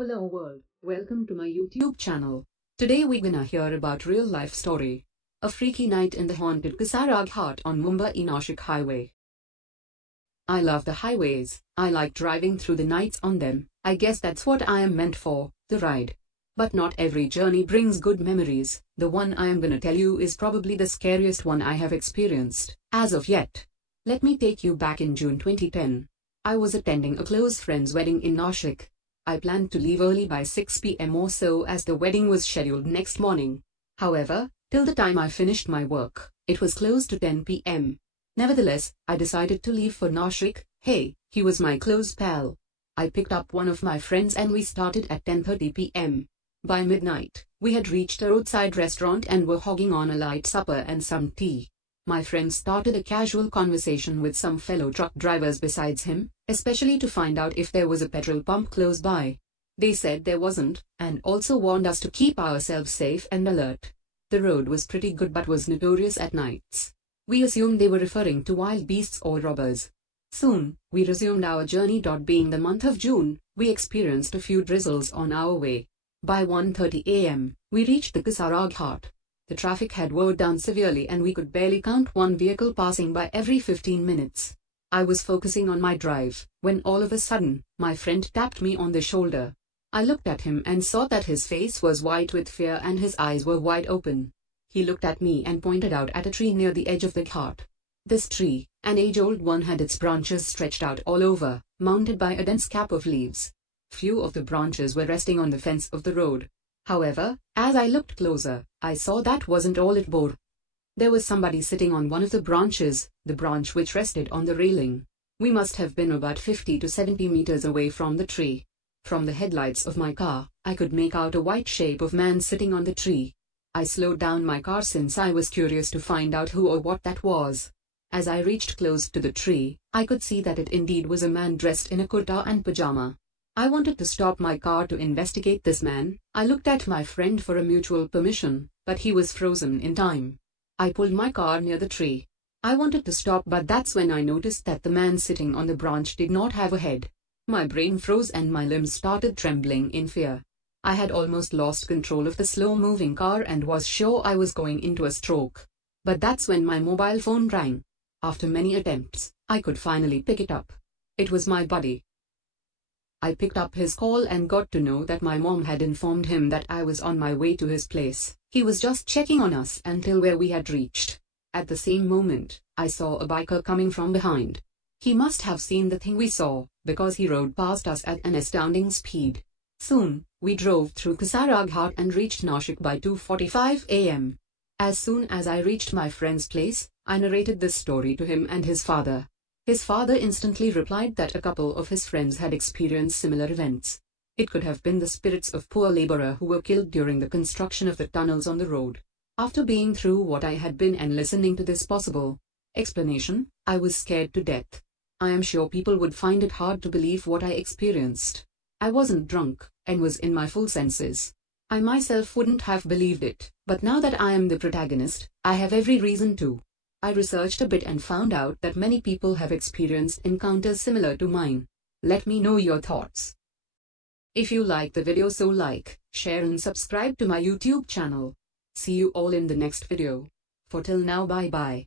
Hello world, welcome to my YouTube channel. Today we're gonna hear about real life story. A freaky night in the haunted Kasara Ghat on Mumbai Nashik highway. I love the highways, I like driving through the nights on them, I guess that's what I am meant for, the ride. But not every journey brings good memories. The one I am gonna tell you is probably the scariest one I have experienced, as of yet. Let me take you back in June 2010. I was attending a close friend's wedding in Nashik. I planned to leave early by 6 p.m. or so as the wedding was scheduled next morning. However, till the time I finished my work, it was close to 10 p.m. Nevertheless, I decided to leave for Nashik. Hey, he was my close pal. I picked up one of my friends and we started at 10:30 p.m. By midnight, we had reached a roadside restaurant and were hogging on a light supper and some tea. My friend started a casual conversation with some fellow truck drivers besides him, especially to find out if there was a petrol pump close by. They said there wasn't, and also warned us to keep ourselves safe and alert. The road was pretty good but was notorious at nights. We assumed they were referring to wild beasts or robbers. Soon, we resumed our journey. Being the month of June, we experienced a few drizzles on our way. By 1:30 a.m., we reached the Kasara Ghat. The traffic had slowed down severely and we could barely count one vehicle passing by every 15 minutes. I was focusing on my drive, when all of a sudden, my friend tapped me on the shoulder. I looked at him and saw that his face was white with fear and his eyes were wide open. He looked at me and pointed out at a tree near the edge of the ghat. This tree, an age-old one, had its branches stretched out all over, mounted by a dense cap of leaves. Few of the branches were resting on the fence of the road. However, as I looked closer, I saw that wasn't all it bore. There was somebody sitting on one of the branches, the branch which rested on the railing. We must have been about 50 to 70 meters away from the tree. From the headlights of my car, I could make out a white shape of man sitting on the tree. I slowed down my car since I was curious to find out who or what that was. As I reached close to the tree, I could see that it indeed was a man dressed in a kurta and pajama. I wanted to stop my car to investigate this man. I looked at my friend for a mutual permission, but he was frozen in time. I pulled my car near the tree. I wanted to stop, but that's when I noticed that the man sitting on the branch did not have a head. My brain froze and my limbs started trembling in fear. I had almost lost control of the slow-moving car and was sure I was going into a stroke. But that's when my mobile phone rang. After many attempts, I could finally pick it up. It was my buddy. I picked up his call and got to know that my mom had informed him that I was on my way to his place. He was just checking on us until where we had reached. At the same moment, I saw a biker coming from behind. He must have seen the thing we saw, because he rode past us at an astounding speed. Soon, we drove through Kasara Ghat and reached Nashik by 2:45 a.m. As soon as I reached my friend's place, I narrated this story to him and his father. His father instantly replied that a couple of his friends had experienced similar events. It could have been the spirits of poor laborer who were killed during the construction of the tunnels on the road. After being through what I had been and listening to this possible explanation, I was scared to death. I am sure people would find it hard to believe what I experienced. I wasn't drunk, and was in my full senses. I myself wouldn't have believed it, but now that I am the protagonist, I have every reason to. I researched a bit and found out that many people have experienced encounters similar to mine. Let me know your thoughts. If you like the video, so like, share and subscribe to my YouTube channel. See you all in the next video. For till now, bye bye.